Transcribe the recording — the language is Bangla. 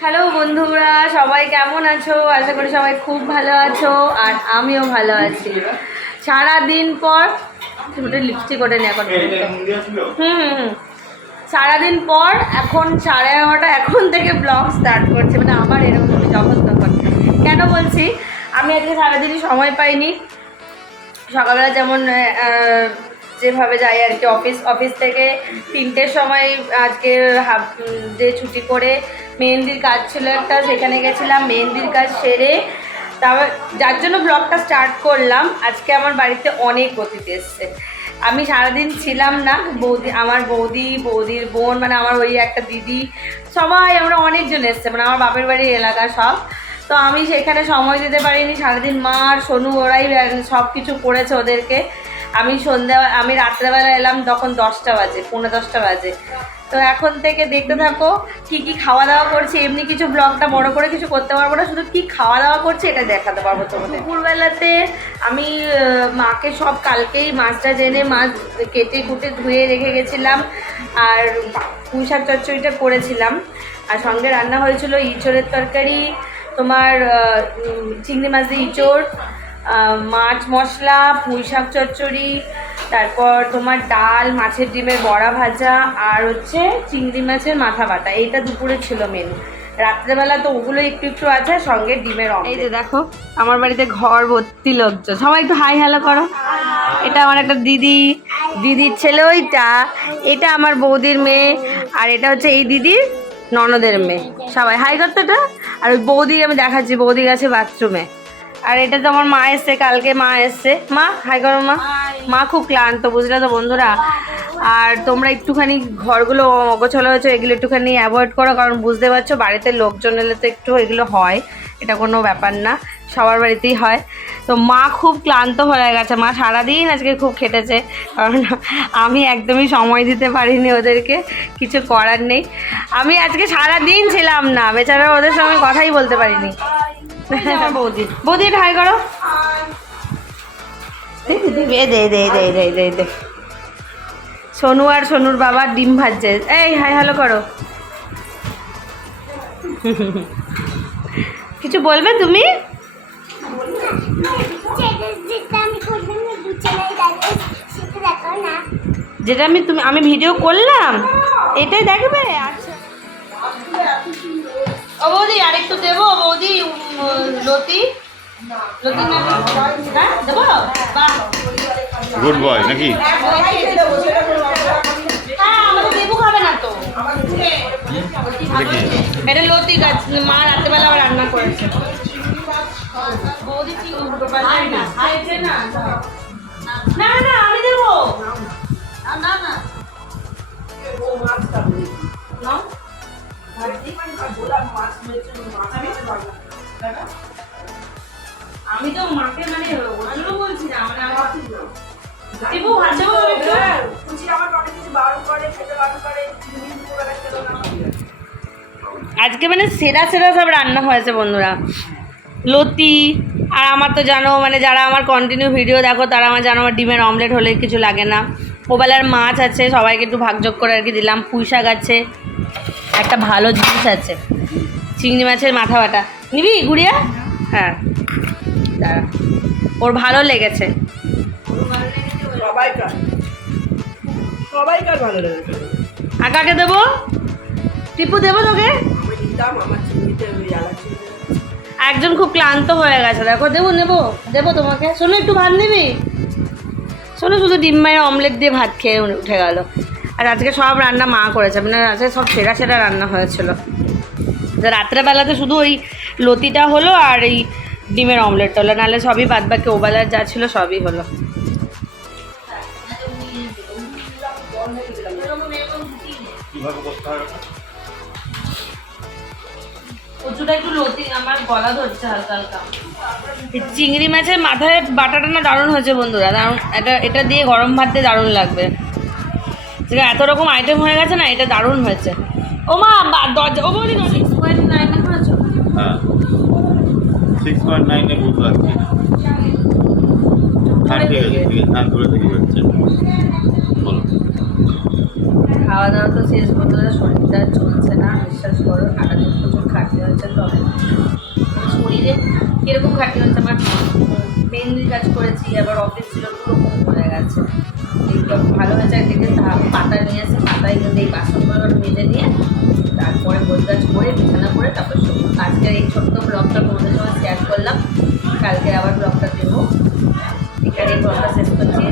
হ্যালো বন্ধুরা সবাই কেমন আছো? আশা করি সবাই খুব ভালো আছো আর আমিও ভালো আছি। সারা দিন পর ওটা লিপস্টিক ওটা নিয়ে এখন হুম হুম হুম। সারাদিন পর এখন সাড়ে এগারোটা এখন থেকে ব্লগ স্টার্ট করছে। মানে আমার এরকম যখন তখন কেন বলছি? আমি আজকে সারাদিনই সময় পাইনি। সকালবেলা যেমন যেভাবে যাই আর কি, অফিস অফিস থেকে তিনটের সময় আজকে হাফ ডে ছুটি করে মেহেন্দির কাজ ছিল একটা, সেখানে গেছিলাম মেহেন্দির কাজ সেরে তারপর যার জন্য ব্লগটা স্টার্ট করলাম। আজকে আমার বাড়িতে অনেক অতিথি এসছে। আমি সারাদিন ছিলাম না, বৌদি, আমার বৌদি, বৌদির বোন মানে আমার ওই একটা দিদি, সবাই আমরা অনেকজন এসছে মানে আমার বাপের বাড়ির এলাকা সব। তো আমি সেখানে সময় দিতে পারিনি, সারাদিন মা আর সোনু ওরাই সব কিছু করেছে ওদেরকে। আমি সন্ধ্যা, আমি রাত্রেবেলা এলাম তখন দশটা বাজে, পৌনে দশটা বাজে। তো এখন থেকে দেখতে থাকো, কি কি খাওয়া দাওয়া করছে, এমনি কিছু ব্লগটা বড় করে কিছু করতে পারব না, শুধু কি খাওয়া দাওয়া করছে এটা দেখাতে পারব তোমাদের। দুপুরবেলাতে আমি মাকে সব কালকেই মাছটা জেনে, মাছ কেটে কুটে ধুয়ে রেখে গেছিলাম, আর পুঁই শাক চচ্চড়িটা করেছিলাম। আর সঙ্গে রান্না হয়েছিল ইঁচড়ের তরকারি, তোমার চিংড়ি মাছ দিয়ে ইঁচড় মাছ মশলা, পুঁই শাক চচ্চড়ি, তারপর তোমার ডাল, মাছের ডিমের বড়া ভাজা, আর হচ্ছে চিংড়ি মাছের মাথা বাটা। এইটা দুপুরে ছিল মেনু রাত্রেবেলা তো ওগুলো একটু একটু আছে, সঙ্গে ডিমের এই যে দেখো, আমার বাড়িতে ঘর ভর্তি লোকজন। সবাই একটু হাই হ্যালো করো। এটা আমার একটা দিদি। দিদির ছেলে ওইটা। এটা আমার বৌদির মেয়ে। আর এটা হচ্ছে এই দিদির ননদের মেয়ে। সবাই হাই করতো এটা আর ওই বৌদি, আমি দেখাচ্ছি বৌদি গেছে বাথরুমে আর এটা তো আমার মা এসছে, কালকে মা এসছে। মা, হাই করো মা। মা খুব ক্লান্ত, বুঝলে তো বন্ধুরা? আর তোমরা একটুখানি ঘরগুলো অগোছালো হয়েছে, এগুলো একটুখানি অ্যাভয়েড করো, কারণ বুঝতে পারছ, বাড়িতে লোকজন এলে তো একটু এগুলো হয়। এটা কোনো ব্যাপার না, সবার বাড়িতেই হয়। তো মা খুব ক্লান্ত হয়ে গেছে। মা সারাদিন আজকে খুব খেটেছে, কারণ আমি একদমই সময় দিতে পারিনি ওদেরকে, কিছু করার নেই। আমি আজকে সারাদিন ছিলাম না, বেচারা ওদের সঙ্গে কথাই বলতে পারিনি। বৌদি। বৌদি হাই করো। দে, দে দে দে দে দে দে সোনু আর সোনুর বাবা ডিম ভাজছে। এই হাই হ্যালো করো। কিছু বলবে তুমি? যেটা আমি তুমি আমি ভিডিও করলাম এটাই দেখবে? আচ্ছা। গুড বয় নাকি? হ্যাঁ আমাদের দেবু খাবে না তো দেখি এটা লতি গাছ মা রাত্রেবেলা আবার রান্না করেছে। না। না। না না আমি দেবো। না না। নাও। আমি তো মাকে মানে ওর জন্য বলছি না মানে আমার দেবো ভাত দেবো একটু? আজকে মানে সেরা সেরা সব রান্না হয়েছে বন্ধুরা। লতি আর আমার তো জানো মানে যারা আমার কন্টিনিউ ভিডিও দেখো তারা আমার জানো আমার ডিমের অমলেট হলে কিছু লাগে না। ওবেলার মাছ আছে সবাইকে একটু ভাগযোগ করে আর কি দিলাম। পুঁই শাক আছে একটা ভালো জিনিস আছে। চিংড়ি মাছের মাথা বাটা। নিবি গুড়িয়া? হ্যাঁ। দাঁড়া। ওর ভালো লেগেছে। সবাইকার। সবাইকার ভালো লেগেছে। আর কাকে দেবো? টিপু দেবো তোকে? একজন খুব ক্লান্ত হয়ে গেছে। দেখো দেবো নেব দেবো তোমাকে। শোনো একটু ভাত নিবি? শোনো শুধু ডিম মায়ের অমলেট দিয়ে ভাত খেয়ে উঠে- উঠে গেল। আর আজকে সব রান্না মা করেছে। মানে আজকে সব সেরা সেরা রান্না হয়েছিল। রাত্রেবেলাতে শুধু ওই লতিটা হলো আর এই ডিমের অমলেট হলো নাহলে সবই বাদ বাকি ওবেলার যা ছিল সবই হলো। চিংড়ি মাছের মাথায় বাটাটা না দারুণ হয়েছে বন্ধুরা দারুণ। এটা এটা দিয়ে গরম ভাত দিয়ে দারুণ লাগবে। এত রকম আইটেম হয়ে গেছে না এটা দারুণ হয়েছে। ও মা দরজা ও বলি হ্যাঁ। সিক্স পয়েন্ট নাইনে বুঝতে পারছি। হ্যাঁ ঠিক আছে ঠিক আছে হ্যাঁ ধরে থেকে যাচ্ছে বলো। খাওয়া দাওয়া তো শেষ, বন্ধুরা, শরীরটা চলছে না, বিশ্বাস করো, সারাদিন প্রচুর খাটতে হচ্ছে তবে শরীরে কীরকম খাটতে হচ্ছে? আমার মেহেন্দির কাজ করেছি, আবার অফিস ছিল দুরকম হয়ে গেছে। ভালো হয়েছে তা- পাতা নিয়ে এসে পাতায় কিন্তু এই বাসনগুলো মেজে নিয়ে তারপরে গোদরাজ করে, বিছানা করে তারপর আজকে এই ছোট্ট ব্লগটা তোমাদের সঙ্গে শেয়ার করলাম। কালকে আবার ব্লগটা দেবো। এখানে ব্লগটা শেষ করছি।